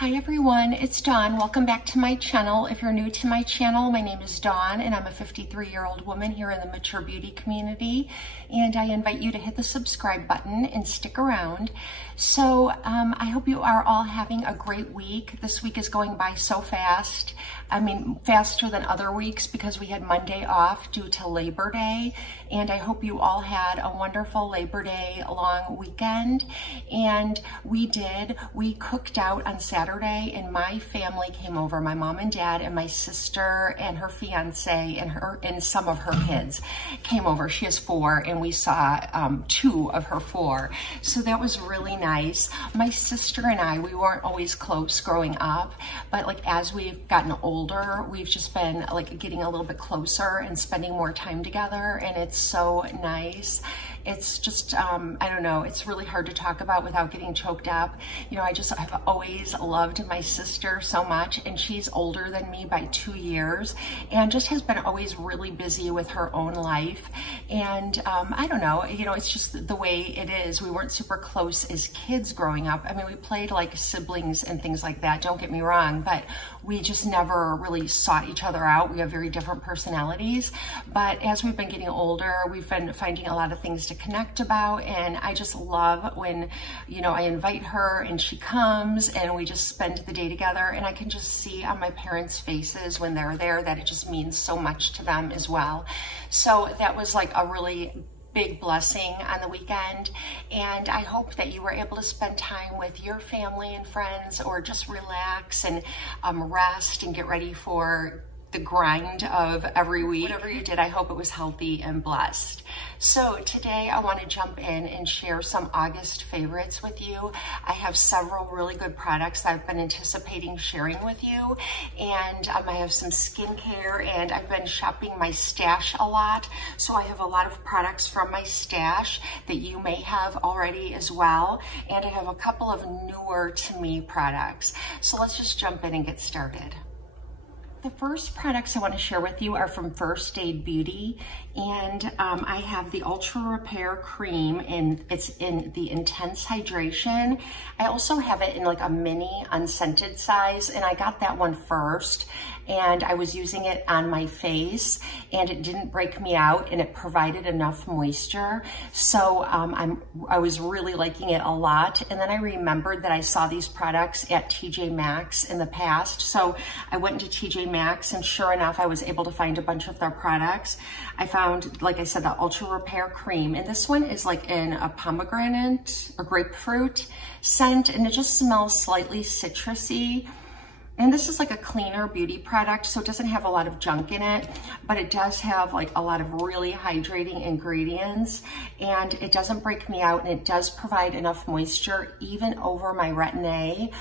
Hi everyone, it's Dawn. Welcome back to my channel. If you're new to my channel, my name is Dawn and I'm a 53-year-old woman here in the mature beauty community, and I invite you to hit the subscribe button and stick around. So I hope you are all having a great week. This week is going by so fast. I mean, faster than other weeks because we had Monday off due to Labor Day, and I hope you all had a wonderful Labor Day long weekend. And we cooked out on Saturday, and my family came over. My mom and dad and my sister and her fiance and some of her kids came over. She has 4, and we saw 2 of her 4. So that was really nice. My sister and I, we weren't always close growing up, but like as we've gotten older, we've just been like getting a little bit closer and spending more time together, and it's so nice. It's just, I don't know, it's really hard to talk about without getting choked up. You know, I've always loved my sister so much, and she's older than me by 2 years, and just has been always really busy with her own life. And I don't know, you know, it's just the way it is. We weren't super close as kids growing up. I mean, we played like siblings and things like that, don't get me wrong, but we just never really sought each other out. We have very different personalities. But as we've been getting older, we've been finding a lot of things to connect about, and I just love when, you know, I invite her and she comes and we just spend the day together, and I can just see on my parents' faces when they're there that it just means so much to them as well. So that was like a really big blessing on the weekend, and I hope that you were able to spend time with your family and friends, or just relax and rest and get ready for the grind of every week. Whatever you did, I hope it was healthy and blessed. So today I want to jump in and share some August favorites with you. I have several really good products that I've been anticipating sharing with you, and I have some skincare, and I've been shopping my stash a lot. So I have a lot of products from my stash that you may have already as well, and I have a couple of newer to me products. So let's just jump in and get started. The first products I want to share with you are from First Aid Beauty, and I have the Ultra Repair Cream, and it's in the Intense Hydration. I also have it in like a mini unscented size, and I got that one first, and I was using it on my face, and it didn't break me out, and it provided enough moisture. So I was really liking it a lot, and then I remembered that I saw these products at TJ Maxx in the past, so I went into TJ Maxx, and sure enough, I was able to find a bunch of their products. I found, like I said, the Ultra Repair Cream, and this one is like in a pomegranate or grapefruit scent, and it just smells slightly citrusy. And this is like a cleaner beauty product, so it doesn't have a lot of junk in it, but it does have like a lot of really hydrating ingredients, and it doesn't break me out, and it does provide enough moisture even over my Retin-A.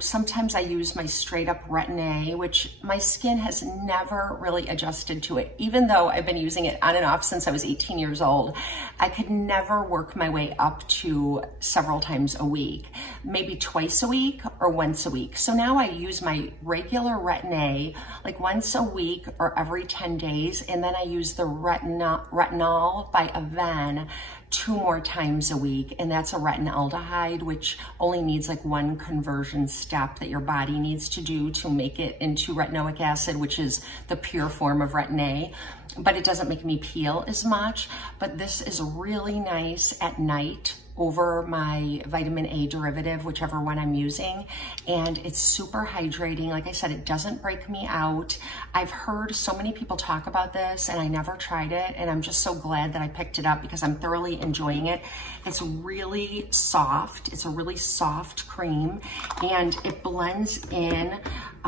Sometimes I use my straight up Retin-A, which my skin has never really adjusted to it. Even though I've been using it on and off since I was 18 years old, I could never work my way up to several times a week, maybe twice a week or once a week. So now I use my regular Retin-A like once a week or every 10 days. And then I use the Retinol by Aven 2 more times a week, and that's a retinaldehyde, which only needs like 1 conversion step that your body needs to do to make it into retinoic acid, which is the pure form of Retin-A, but it doesn't make me peel as much. But this is really nice at night over my vitamin A derivative, whichever one I'm using, and it's super hydrating. Like I said, it doesn't break me out. I've heard so many people talk about this, and I never tried it, and I'm just so glad that I picked it up because I'm thoroughly enjoying it. It's really soft. It's a really soft cream, and it blends in.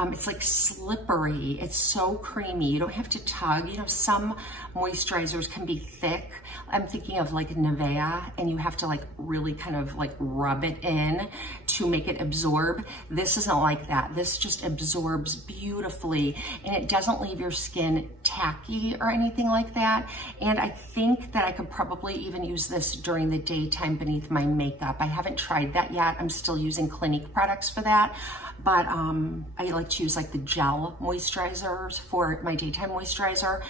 It's like slippery. It's so creamy. You don't have to tug. You know, some moisturizers can be thick. I'm thinking of like Nivea, and you have to like really kind of like rub it in to make it absorb. This isn't like that. This just absorbs beautifully, and it doesn't leave your skin tacky or anything like that. And I think that I could probably even use this during the daytime beneath my makeup. I haven't tried that yet. I'm still using Clinique products for that. But I like to use like the gel moisturizers for my daytime moisturizer.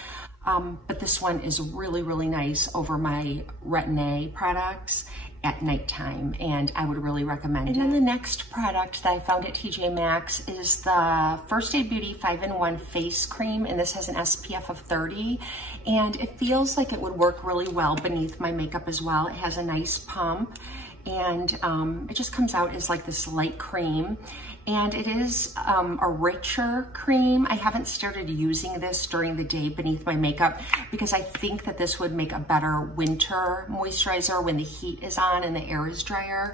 But this one is really, really nice over my Retin-A products. at nighttime, and I would really recommend it. And then the next product that I found at TJ Maxx is the First Aid Beauty 5-in-1 face cream, and this has an SPF of 30, and it feels like it would work really well beneath my makeup as well. It has a nice pump, and it just comes out as like this light cream, and it is a richer cream. I haven't started using this during the day beneath my makeup because I think that this would make a better winter moisturizer when the heat is on and the air is drier.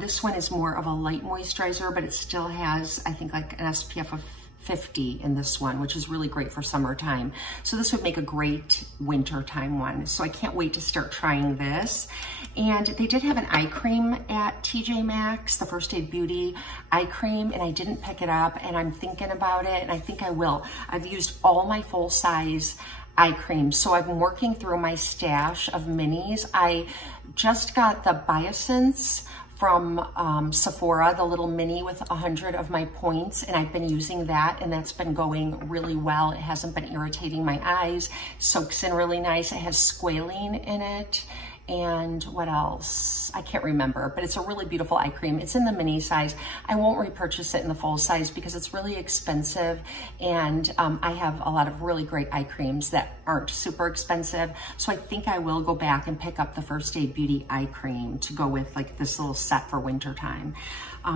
This one is more of a light moisturizer, but it still has, I think, like an SPF of 50 in this one, which is really great for summertime. So this would make a great wintertime one. So I can't wait to start trying this. And they did have an eye cream at TJ Maxx, the First Aid Beauty eye cream, and I didn't pick it up, and I'm thinking about it, and I think I will. I've used all my full size eye creams, so I've been working through my stash of minis. I just got the Biosense from Sephora, the little mini with 100 of my points, and I've been using that, and that's been going really well. It hasn't been irritating my eyes, soaks in really nice. It has squalene in it, and what else? I can't remember, but it's a really beautiful eye cream. It's in the mini size. I won't repurchase it in the full size because it's really expensive, and I have a lot of really great eye creams that aren't super expensive. So I think I will go back and pick up the First Aid Beauty eye cream to go with like this little set for winter time.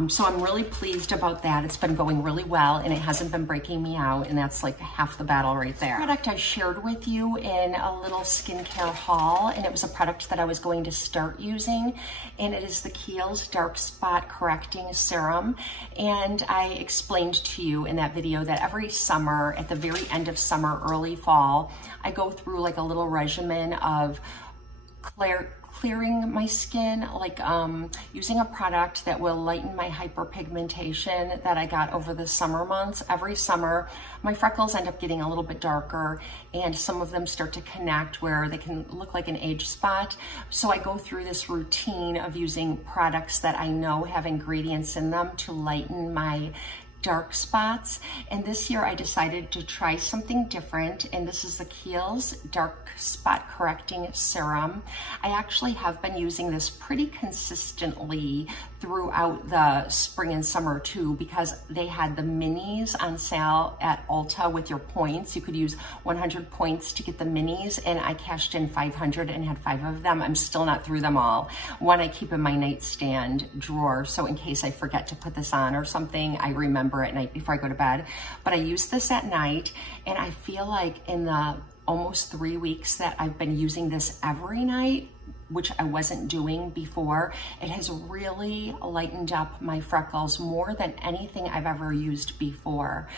So I'm really pleased about that. It's been going really well, and it hasn't been breaking me out, and that's like half the battle right there. Product I shared with you in a little skincare haul, and it was a product that I was going to start using, and it is the Kiehl's Dark Spot Correcting Serum. And I explained to you in that video that every summer, at the very end of summer, early fall, I go through like a little regimen of clearing my skin, like using a product that will lighten my hyperpigmentation that I got over the summer months. Every summer, my freckles end up getting a little bit darker, and some of them start to connect where they can look like an age spot. So I go through this routine of using products that I know have ingredients in them to lighten my dark spots. And this year I decided to try something different, and this is the Kiehl's Dark Spot Correcting Serum. I actually have been using this pretty consistently throughout the spring and summer too, because they had the minis on sale at Ulta with your points. You could use 100 points to get the minis, and I cashed in 500 and had 5 of them. I'm still not through them all. One I keep in my nightstand drawer, so in case I forget to put this on or something, I remember at night before I go to bed. But I use this at night, and I feel like in the almost 3 weeks that I've been using this every night, which I wasn't doing before, it has really lightened up my freckles more than anything I've ever used before.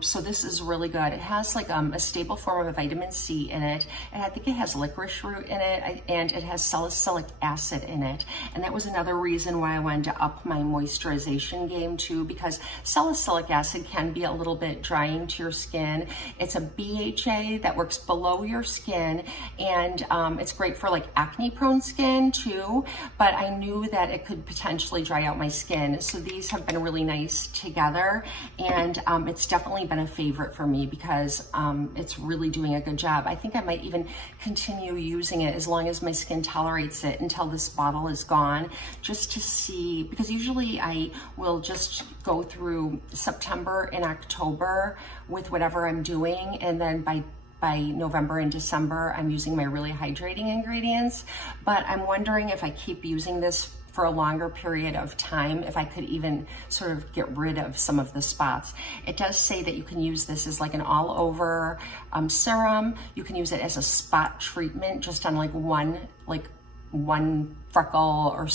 So this is really good. It has like a stable form of vitamin C in it, and I think it has licorice root in it, and it has salicylic acid in it. And that was another reason why I wanted to up my moisturization game too, because salicylic acid can be a little bit drying to your skin. It's a BHA that works below your skin, and it's great for like acne prone skin too, but I knew that it could potentially dry out my skin. So these have been really nice together, and it's definitely been a favorite for me because it's really doing a good job. I think I might even continue using it as long as my skin tolerates it until this bottle is gone, just to see, because usually I will just go through September and October with whatever I'm doing, and then by November and December, I'm using my really hydrating ingredients. But I'm wondering if I keep using this for a longer period of time, if I could even sort of get rid of some of the spots. It does say that you can use this as like an all over serum. You can use it as a spot treatment just on like one freckle or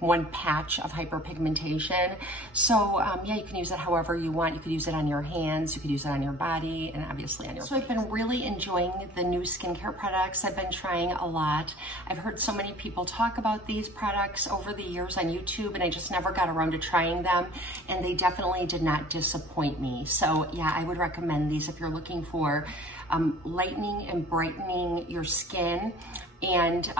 one patch of hyperpigmentation. So yeah, you can use it however you want. You could use it on your hands, you could use it on your body, and obviously on your face. So I've been really enjoying the new skincare products. I've been trying a lot. I've heard so many people talk about these products over the years on YouTube, and I just never got around to trying them, and they definitely did not disappoint me. So yeah, I would recommend these if you're looking for lightening and brightening your skin, and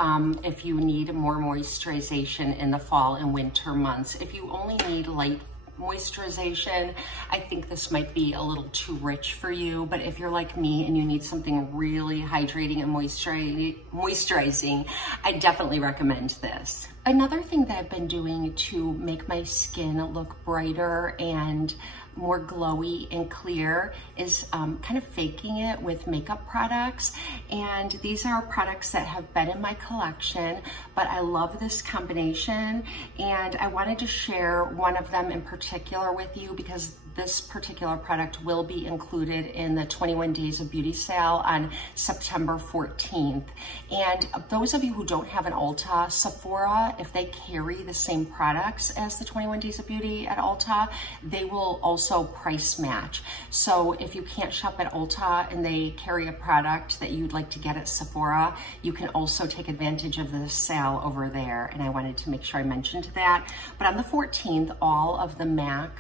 if you need more moisturization in the fall and winter months. If you only need light moisturization, I think this might be a little too rich for you, but if you're like me and you need something really hydrating and moisturizing, I definitely recommend this. Another thing that I've been doing to make my skin look brighter and more glowy and clear is kind of faking it with makeup products. And these are products that have been in my collection, but I love this combination. And I wanted to share one of them in particular with you because this particular product will be included in the 21 Days of Beauty sale on September 14th. And those of you who don't have an Ulta, Sephora, if they carry the same products as the 21 Days of Beauty at Ulta, they will also price match. So if you can't shop at Ulta and they carry a product that you'd like to get at Sephora, you can also take advantage of the sale over there. And I wanted to make sure I mentioned that. But on the 14th, all of the MAC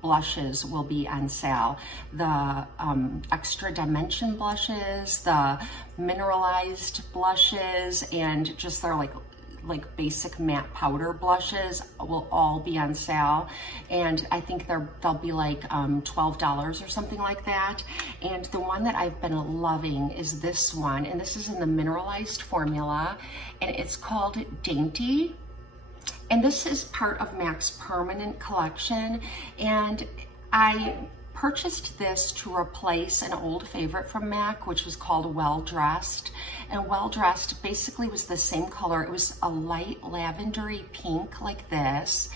blushes will be on sale. The extra dimension blushes, the mineralized blushes, and just their like basic matte powder blushes will all be on sale. And I think they'll be like $12 or something like that. And the one that I've been loving is this one, and this is in the mineralized formula, and it's called Dainty. And this is part of MAC's permanent collection. And I purchased this to replace an old favorite from MAC, which was called Well Dressed. And Well Dressed basically was the same color. It was a light lavendery pink like this.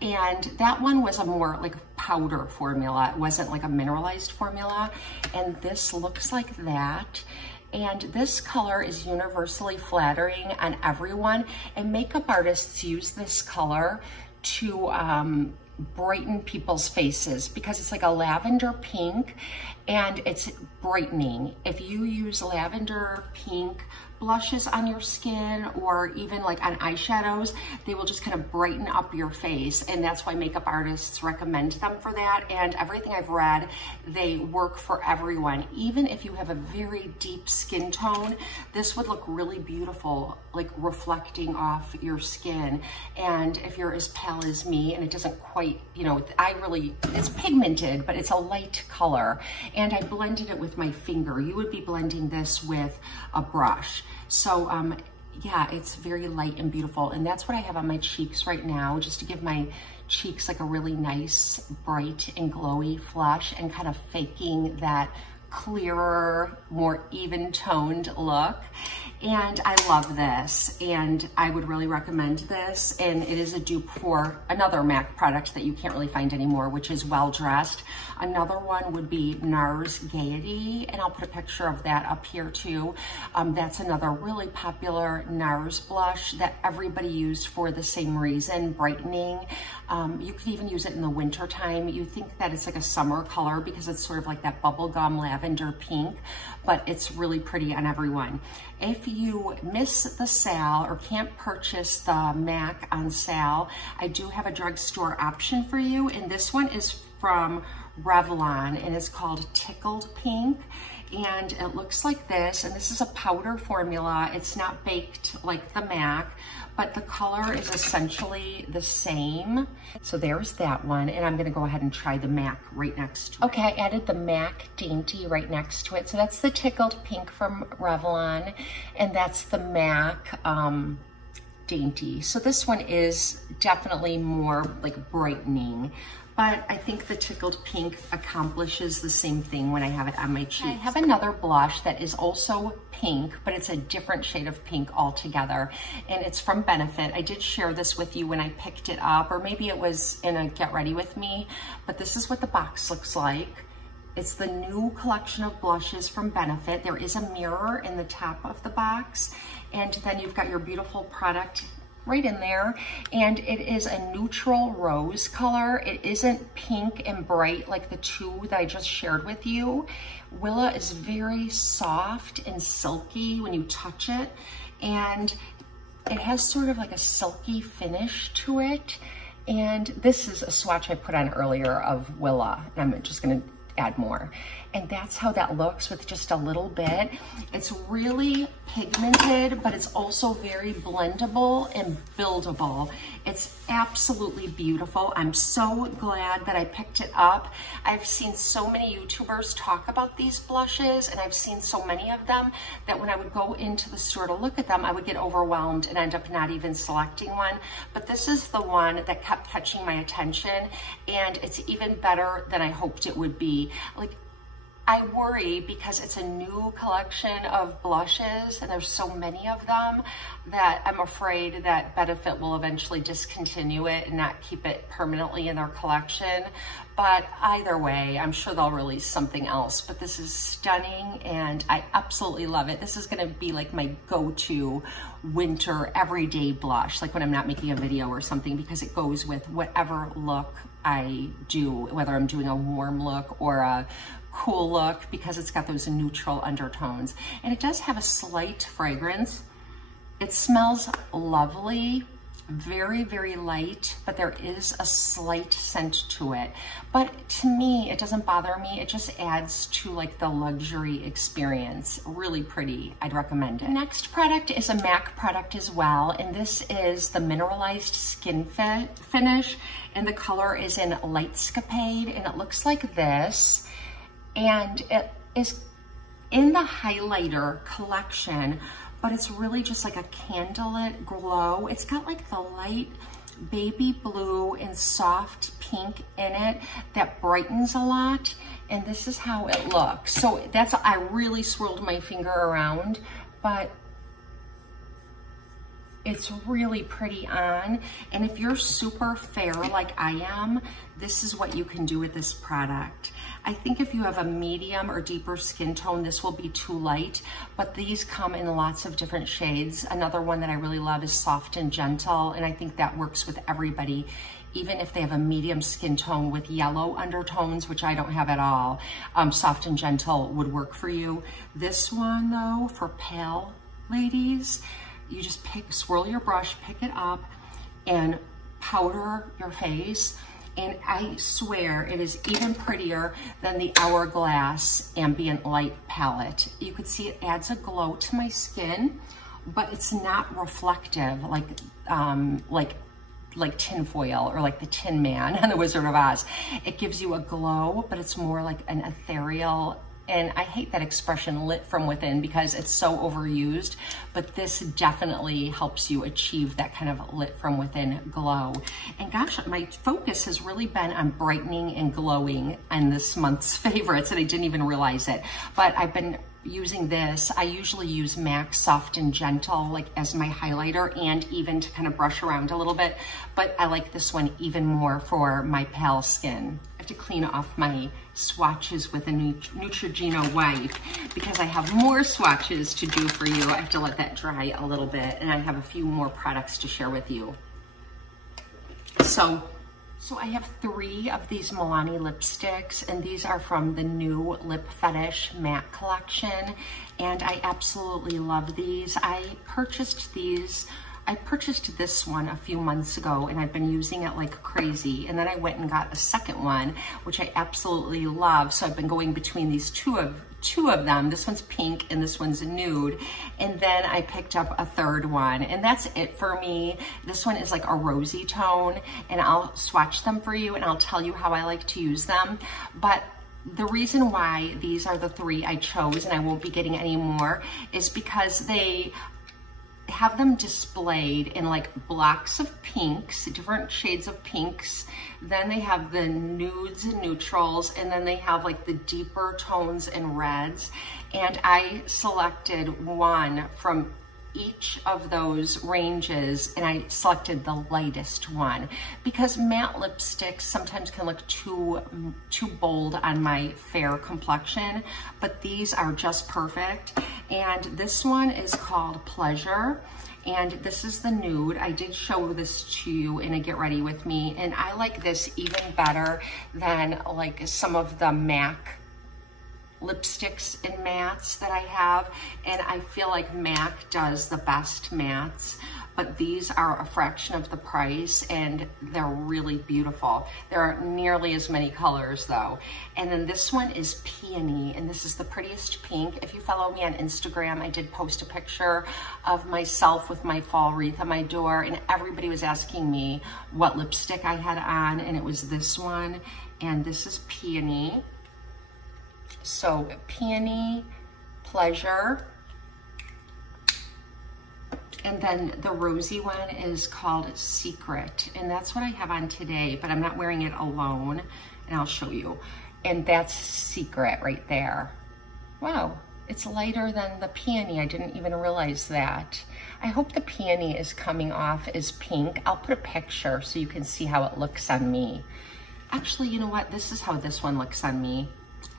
And that one was a more like powder formula. It wasn't like a mineralized formula. And this looks like that. And this color is universally flattering on everyone. And makeup artists use this color to brighten people's faces because it's like a lavender pink and it's brightening. If you use lavender pink blushes on your skin or even like on eyeshadows, they will just kind of brighten up your face, and that's why makeup artists recommend them for that. And everything I've read, they work for everyone. Even if you have a very deep skin tone, this would look really beautiful, like reflecting off your skin. And if you're as pale as me and it doesn't quite, you know, it's pigmented, but it's a light color. And I blended it with my finger. You would be blending this with a brush. So yeah, it's very light and beautiful. And that's what I have on my cheeks right now, just to give my cheeks like a really nice, bright and glowy flush and kind of faking that clearer, more even toned look. And I love this, and I would really recommend this. And it is a dupe for another MAC product that you can't really find anymore, which is Well Dressed. Another one would be NARS Gaiety, and I'll put a picture of that up here too. That's another really popular NARS blush that everybody used for the same reason, brightening. You could even use it in the winter time. You think that it's like a summer color because it's sort of like that bubblegum lavender pink, but it's really pretty on everyone. If you miss the sale or can't purchase the MAC on sale, I do have a drugstore option for you, and this one is from Revlon, and it's called Tickled Pink. And it looks like this, and this is a powder formula. It's not baked like the MAC, but the color is essentially the same. So there's that one, and I'm gonna go ahead and try the MAC right next to it. Okay, I added the MAC Dainty right next to it. So that's the Tickled Pink from Revlon, and that's the MAC Dainty. So this one is definitely more like brightening, but I think the Tickled Pink accomplishes the same thing when I have it on my cheeks. I have another blush that is also pink, but it's a different shade of pink altogether, and it's from Benefit. I did share this with you when I picked it up, or maybe it was in a Get Ready With Me, but this is what the box looks like. It's the new collection of blushes from Benefit. There is a mirror in the top of the box, and then you've got your beautiful product right in there, and it is a neutral rose color. It isn't pink and bright like the two that I just shared with you. Willa is very soft and silky when you touch it, and it has sort of like a silky finish to it. And this is a swatch I put on earlier of Willa, and I'm just gonna add more. And that's how that looks with just a little bit. It's really pigmented, but it's also very blendable and buildable. It's absolutely beautiful. I'm so glad that I picked it up. I've seen so many YouTubers talk about these blushes, and I've seen so many of them that when I would go into the store to look at them, I would get overwhelmed and end up not even selecting one. But this is the one that kept catching my attention, and it's even better than I hoped it would be. Like, I worry because it's a new collection of blushes and there's so many of them that I'm afraid that Benefit will eventually discontinue it and not keep it permanently in their collection. But either way, I'm sure they'll release something else. But this is stunning and I absolutely love it. This is gonna be like my go-to winter everyday blush, like when I'm not making a video or something, because it goes with whatever look I do, whether I'm doing a warm look or a cool look, because it's got those neutral undertones. And it does have a slight fragrance. It smells lovely, very, very light, but there is a slight scent to it. But to me, it doesn't bother me. It just adds to like the luxury experience. Really pretty. I'd recommend it. The next product is a MAC product as well, and this is the Mineralized Skin Finish, and the color is in Lightscapade, and it looks like this. And it is in the highlighter collection, but it's really just like a candlelit glow. It's got like the light baby blue and soft pink in it that brightens a lot. And this is how it looks. So that's, I really swirled my finger around, but it's really pretty on. And if you're super fair like I am, this is what you can do with this product. I think if you have a medium or deeper skin tone, this will be too light, but these come in lots of different shades. Another one that I really love is Soft and Gentle, and I think that works with everybody, even if they have a medium skin tone with yellow undertones, which I don't have at all. Soft and Gentle would work for you. This one though, for pale ladies, you just swirl your brush, pick it up, and powder your face. And I swear it is even prettier than the Hourglass Ambient Light palette. You could see it adds a glow to my skin, but it's not reflective like tin foil or like the Tin Man on The Wizard of Oz. It gives you a glow, but it's more like an ethereal, and I hate that expression, lit from within, because it's so overused, but this definitely helps you achieve that kind of lit from within glow. And gosh, my focus has really been on brightening and glowing in this month's favorites, and I didn't even realize it. But I've been using this. I usually use MAC Soft and Gentle like as my highlighter and even to kind of brush around a little bit, but I like this one even more for my pale skin. I have to clean off my swatches with a Neutrogena wipe because I have more swatches to do for you. I have to let that dry a little bit, and I have a few more products to share with you. So I have 3 of these Milani lipsticks, and these are from the new Lip Fetish matte collection, and I absolutely love these. I purchased this one a few months ago, and I've been using it like crazy, and then I went and got a second one, which I absolutely love, so I've been going between these two of them. This one's pink and this one's nude, and then I picked up a third one, and that's it for me. This one is like a rosy tone, and I'll swatch them for you and I'll tell you how I like to use them. But the reason why these are the 3 I chose, and I won't be getting any more, is because they have them displayed in like blocks of pinks, different shades of pinks. Then they have the nudes and neutrals, and then they have like the deeper tones and reds. And I selected one from each of those ranges, and I selected the lightest one because matte lipsticks sometimes can look too bold on my fair complexion, but these are just perfect. And this one is called Pleasure, and this is the nude. I did show this to you in a Get Ready With Me, and I like this even better than like some of the MAC lipsticks and mattes that I have, and I feel like MAC does the best mattes, but these are a fraction of the price and they're really beautiful. There aren't nearly as many colors though. And then this one is Peony, and this is the prettiest pink. If you follow me on Instagram, I did post a picture of myself with my fall wreath on my door, and everybody was asking me what lipstick I had on, and it was this one, and this is Peony. So Peony, Pleasure. And then the rosy one is called Secret, and that's what I have on today, but I'm not wearing it alone, and I'll show you. And that's Secret right there. Wow, it's lighter than the Peony. I didn't even realize that. I hope the Peony is coming off as pink. I'll put a picture so you can see how it looks on me. Actually, you know what? This is how this one looks on me.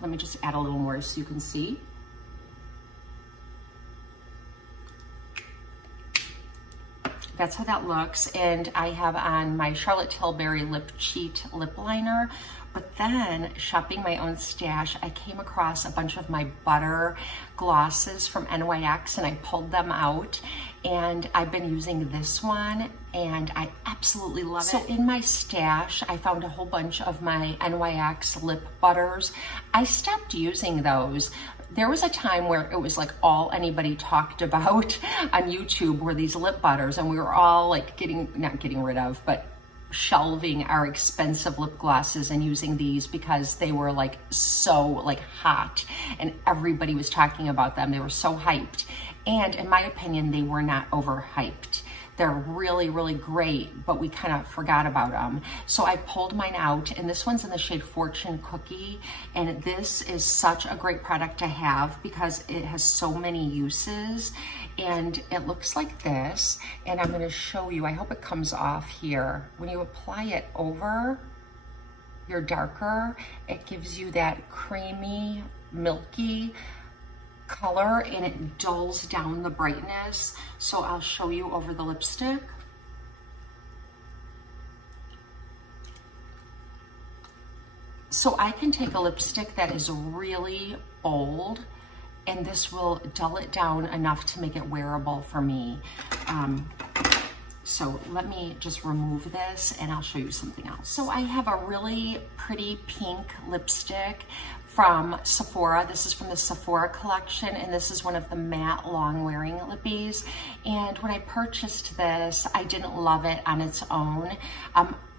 Let me just add a little more so you can see. That's how that looks. And I have on my Charlotte Tilbury Lip Cheat lip liner. But then, shopping my own stash, I came across a bunch of my butter glosses from NYX, and I pulled them out. And I've been using this one, and I absolutely love it. So in my stash, I found a whole bunch of my NYX lip butters. I stopped using those. There was a time where it was like all anybody talked about on YouTube were these lip butters, and we were all like not getting rid of, but shelving our expensive lip glosses and using these because they were like so like hot and everybody was talking about them. They were so hyped. And in my opinion, they were not overhyped. They're really, really great, but we kind of forgot about them. So I pulled mine out, and this one's in the shade Fortune Cookie. And this is such a great product to have because it has so many uses. And it looks like this. And I'm gonna show you, I hope it comes off here. When you apply it over your darker, it gives you that creamy, milky color, and it dulls down the brightness. So I'll show you over the lipstick. So I can take a lipstick that is really bold, and this will dull it down enough to make it wearable for me. So let me just remove this and I'll show you something else. So I have a really pretty pink lipstick from Sephora. This is from the Sephora collection, and this is one of the matte long wearing Lippies. And when I purchased this, I didn't love it on its own.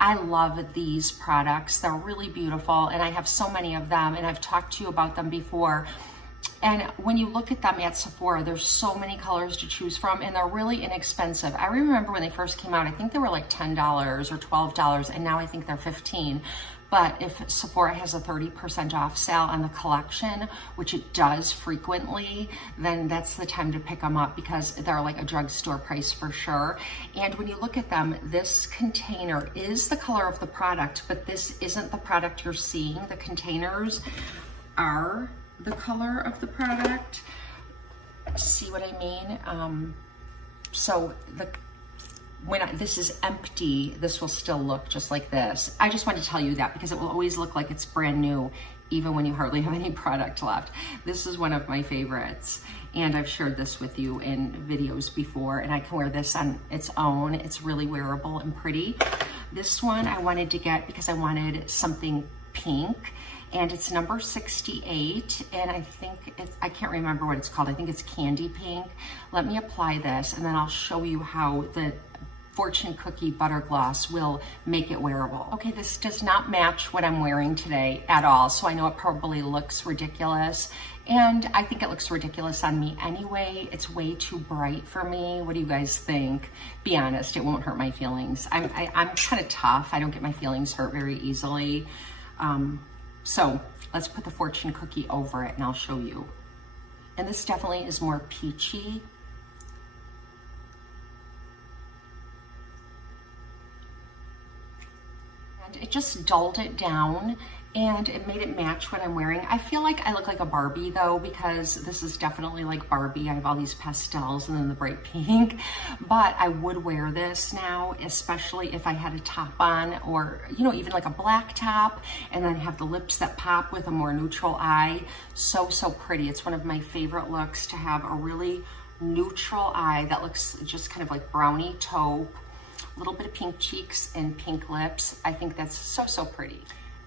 I love these products. They're really beautiful, and I have so many of them, and I've talked to you about them before. And when you look at them at Sephora, there's so many colors to choose from, and they're really inexpensive. I remember when they first came out, I think they were like $10 or $12, and now I think they're $15. But if Sephora has a 30% off sale on the collection, which it does frequently, then that's the time to pick them up because they're like a drugstore price for sure. And when you look at them, this container is the color of the product, but this isn't the product you're seeing. The containers are the color of the product. See what I mean? When this is empty, this will still look just like this. I just want to tell you that because it will always look like it's brand new, even when you hardly have any product left. This is one of my favorites, and I've shared this with you in videos before, and I can wear this on its own. It's really wearable and pretty. This one I wanted to get because I wanted something pink, and it's number 68, and I think I can't remember what it's called. I think it's Candy Pink. Let me apply this, and then I'll show you how the Fortune Cookie Butter Gloss will make it wearable. Okay, this does not match what I'm wearing today at all, so I know it probably looks ridiculous, and I think it looks ridiculous on me anyway. It's way too bright for me. What do you guys think? Be honest, it won't hurt my feelings. I'm kind of tough. I don't get my feelings hurt very easily. So let's put the Fortune Cookie over it and I'll show you. And this definitely is more peachy. And it just dulled it down and it made it match what I'm wearing. I feel like I look like a Barbie though, because this is definitely like Barbie. I have all these pastels and then the bright pink, but I would wear this now, especially if I had a top on, or, you know, even like a black top, and then have the lips that pop with a more neutral eye. So, so pretty. It's one of my favorite looks, to have a really neutral eye that looks just kind of like brownie taupe, a little bit of pink cheeks and pink lips. I think that's so, so pretty.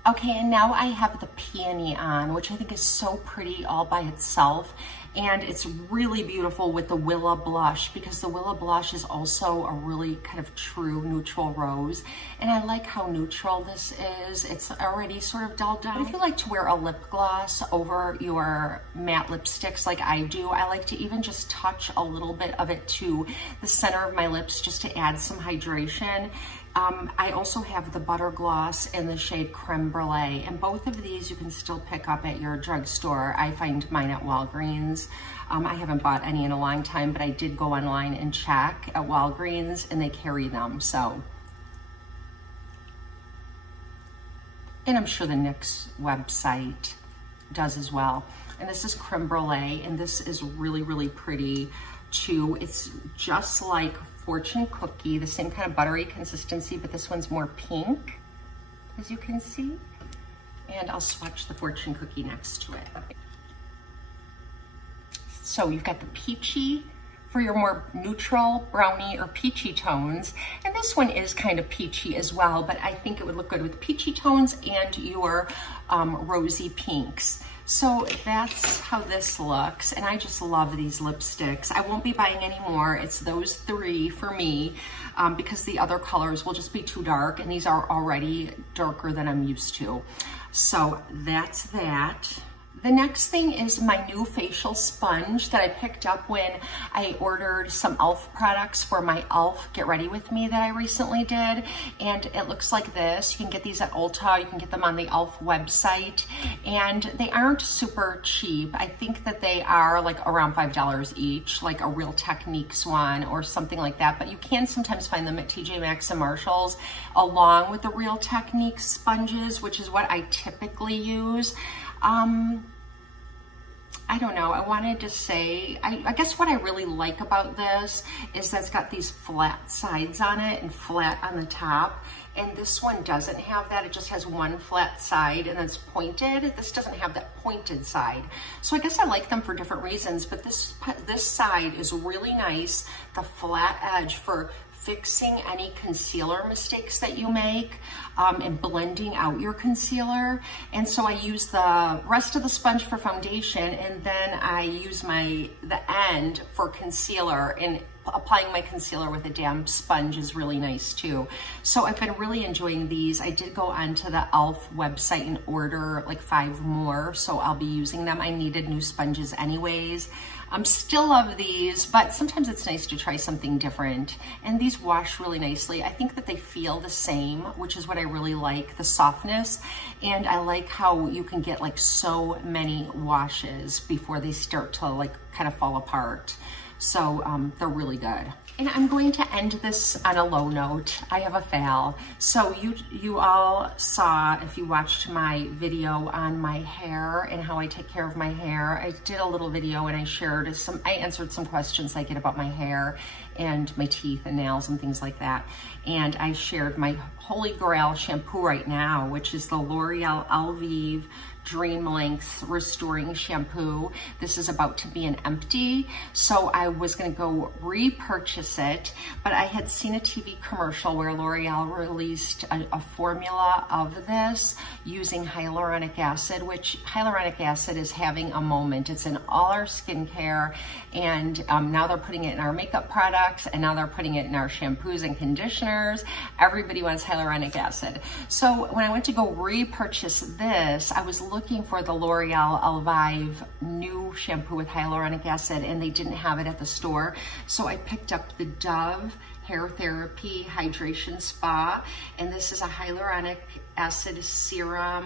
Okay, and now I have the peony on, which I think is so pretty all by itself. And it's really beautiful with the Willa blush, because the Willa blush is also a really kind of true neutral rose. And I like how neutral this is. It's already sort of dulled down. But if you like to wear a lip gloss over your matte lipsticks like I do, I like to even just touch a little bit of it to the center of my lips just to add some hydration. I also have the Butter Gloss in the shade Creme Brulee, and both of these you can still pick up at your drugstore. I find mine at Walgreens. I haven't bought any in a long time, but I did go online and check at Walgreens, and they carry them, so. And I'm sure the NYX website does as well. And this is Creme Brulee, and this is really, really pretty too. It's just like Fortune Cookie, the same kind of buttery consistency, but this one's more pink, as you can see. And I'll swatch the Fortune Cookie next to it. So you've got the peachy for your more neutral brownie or peachy tones. And this one is kind of peachy as well, but I think it would look good with peachy tones and your rosy pinks. So that's how this looks, and I just love these lipsticks. I won't be buying any more. It's those three for me, because the other colors will just be too dark, and these are already darker than I'm used to. So that's that. The next thing is my new facial sponge that I picked up when I ordered some e.l.f. products for my e.l.f. Get Ready With Me that I recently did. And it looks like this. You can get these at Ulta. You can get them on the e.l.f. website. And they aren't super cheap. I think that they are like around $5 each, like a Real Techniques one or something like that. But you can sometimes find them at TJ Maxx and Marshalls along with the Real Techniques sponges, which is what I typically use. I don't know, I wanted to say, I guess what I really like about this is that it's got these flat sides on it and flat on the top. And this one doesn't have that. It just has one flat side and it's pointed. This doesn't have that pointed side. So I guess I like them for different reasons, but this side is really nice. The flat edge for fixing any concealer mistakes that you make and blending out your concealer. And so I use the rest of the sponge for foundation, and then I use the end for concealer, and applying my concealer with a damp sponge is really nice too. So I've been really enjoying these. I did go onto the e.l.f. website and order like 5 more, so I'll be using them. I needed new sponges anyways. Still love these, but sometimes it's nice to try something different. And these wash really nicely. I think that they feel the same, which is what I really like, the softness. And I like how you can get like so many washes before they start to like kind of fall apart. So they're really good. And I'm going to end this on a low note. I have a fail. So you all saw, if you watched my video on my hair and how I take care of my hair, I did a little video and I answered some questions I get about my hair and my teeth and nails and things like that. And I shared my Holy Grail shampoo right now, which is the L'Oreal Elvive Dream Length Restoring Shampoo. This is about to be an empty, so I was gonna go repurchase it, but I had seen a TV commercial where L'Oreal released a formula of this using hyaluronic acid, which hyaluronic acid is having a moment. It's in all our skincare, and now they're putting it in our makeup products, and now they're putting it in our shampoos and conditioners. Everybody wants hyaluronic acid. So when I went to go repurchase this, I was looking for the L'Oreal Elvive new shampoo with hyaluronic acid, and they didn't have it at the store. So I picked up the Dove Hair Therapy Hydration Spa, and this is a hyaluronic acid serum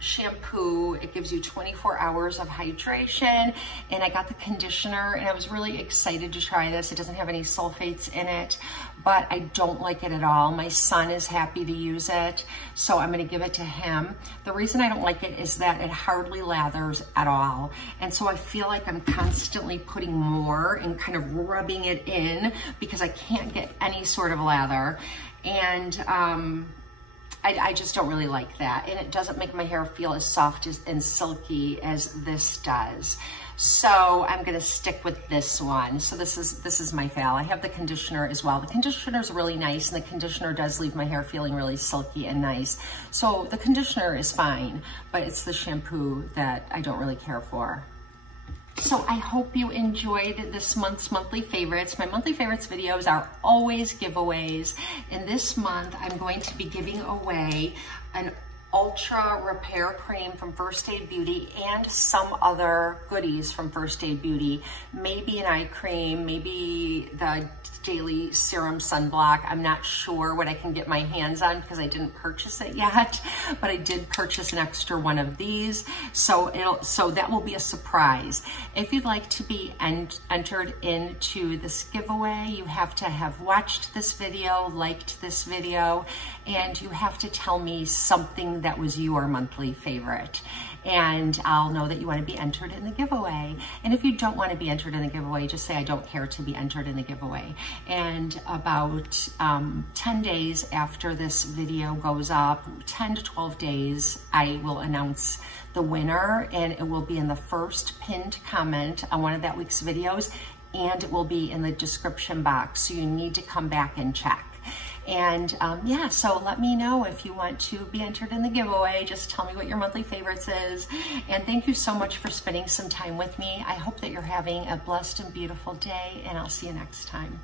shampoo. It gives you 24 hours of hydration, and I got the conditioner, and I was really excited to try this. It doesn't have any sulfates in it, but I don't like it at all. My son is happy to use it, so I'm going to give it to him. The reason I don't like it is that it hardly lathers at all, and so I feel like I'm constantly putting more and kind of rubbing it in because I can't get any sort of lather, and I just don't really like that, and it doesn't make my hair feel as soft and silky as this does. So I'm gonna stick with this one. So this is my fail. I have the conditioner as well. The conditioner is really nice, and the conditioner does leave my hair feeling really silky and nice. So the conditioner is fine, but it's the shampoo that I don't really care for. So I hope you enjoyed this month's monthly favorites. My monthly favorites videos are always giveaways. And this month I'm going to be giving away an Ultra Repair Cream from First Aid Beauty and some other goodies from First Aid Beauty. Maybe an eye cream, maybe the daily serum sunblock. I'm not sure what I can get my hands on because I didn't purchase it yet, but I did purchase an extra one of these. So that will be a surprise. If you'd like to be entered into this giveaway, you have to have watched this video, liked this video, and you have to tell me something that was your monthly favorite. And I'll know that you want to be entered in the giveaway. And if you don't want to be entered in the giveaway, just say I don't care to be entered in the giveaway. And about 10 days after this video goes up, 10 to 12 days, I will announce the winner, and it will be in the first pinned comment on one of that week's videos, and it will be in the description box. So you need to come back and check. And yeah, so let me know if you want to be entered in the giveaway. Just tell me what your monthly favorites is. And thank you so much for spending some time with me. I hope that you're having a blessed and beautiful day, and I'll see you next time.